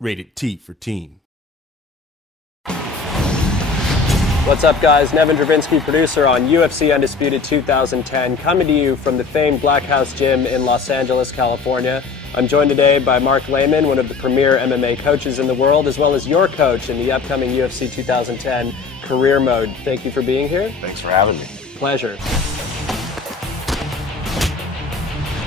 Rated T for teen. What's up, guys? Nevin Dravinsky, producer on UFC Undisputed 2010, coming to you from the famed Black House Gym in Los Angeles, California. I'm joined today by Mark Lehman, one of the premier MMA coaches in the world, as well as your coach in the upcoming UFC 2010 Career Mode. Thank you for being here. Thanks for having me. Pleasure.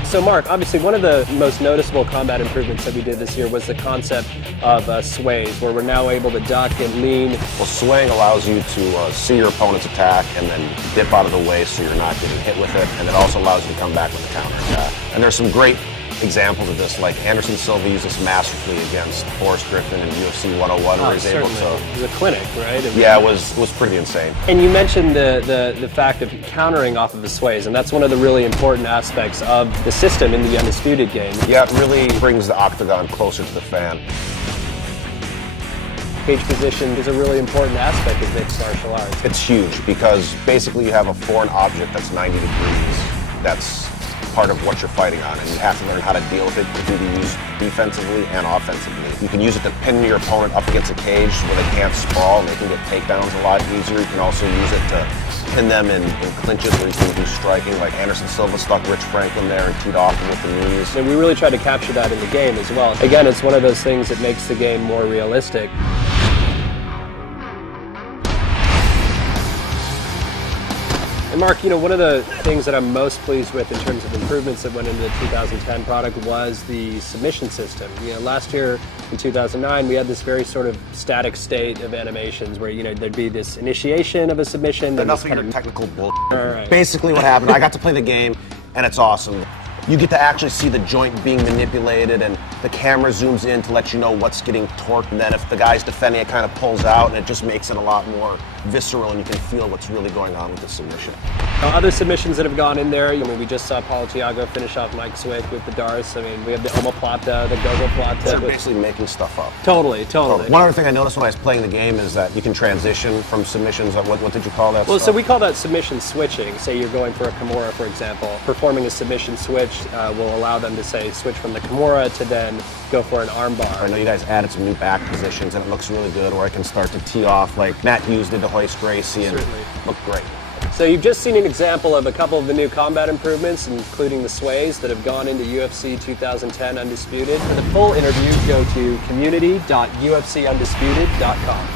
So Mark, obviously one of the most noticeable combat improvements that we did this year was the concept of sways, where we're now able to duck and lean. Well, swaying allows you to see your opponent's attack and then dip out of the way so you're not getting hit with it, and it also allows you to come back with a counter attack. And there's some great examples of this, like Anderson Silva used this masterfully against Forrest Griffin in UFC 101, where he's able to... It was a clinic, right? Yeah, it was pretty insane. And you mentioned the fact of countering off of the sways, and that's one of the really important aspects of the system in the Undisputed game. Yeah, it really brings the octagon closer to the fan. Cage position is a really important aspect of mixed martial arts. It's huge because basically you have a foreign object that's 90 degrees. That's part of what you're fighting on, and you have to learn how to deal with it. You can use defensively and offensively. You can use it to pin your opponent up against a cage where they can't sprawl and they can get takedowns a lot easier. You can also use it to pin them in clinches where you can do striking, like Anderson Silva stuck Rich Franklin there and teed off him with the knees. And we really try to capture that in the game as well. Again, it's one of those things that makes the game more realistic. And Mark, you know, one of the things that I'm most pleased with in terms of improvements that went into the 2010 product was the submission system. You know, last year in 2009, we had this very sort of static state of animations where, you know, there'd be this initiation of a submission. Enough of your technical bullshit. All right. Basically what happened, I got to play the game, and it's awesome. You get to actually see the joint being manipulated, and the camera zooms in to let you know what's getting torqued, and then if the guy's defending, it kind of pulls out, and it just makes it a lot more visceral, and you can feel what's really going on with the submission. Other submissions that have gone in there, I mean, we just saw Paulo Thiago finish off Mike Swick with the Darce. I mean, we have the omoplata, the gogoplata. They're basically making stuff up. Totally. One other thing I noticed when I was playing the game is that you can transition from submissions. What did you call that? Well, so we call that submission switching. Say you're going for a Kimura, for example. Performing a submission switch will allow them to, say, switch from the Kimura to then go for an armbar. I know you guys added some new back positions, and it looks really good, or I can start to tee off like Matt Hughes did to hoist Gracie, and looked great. So you've just seen an example of a couple of the new combat improvements, including the sways that have gone into UFC 2010 Undisputed. For the full interview, go to community.ufcundisputed.com.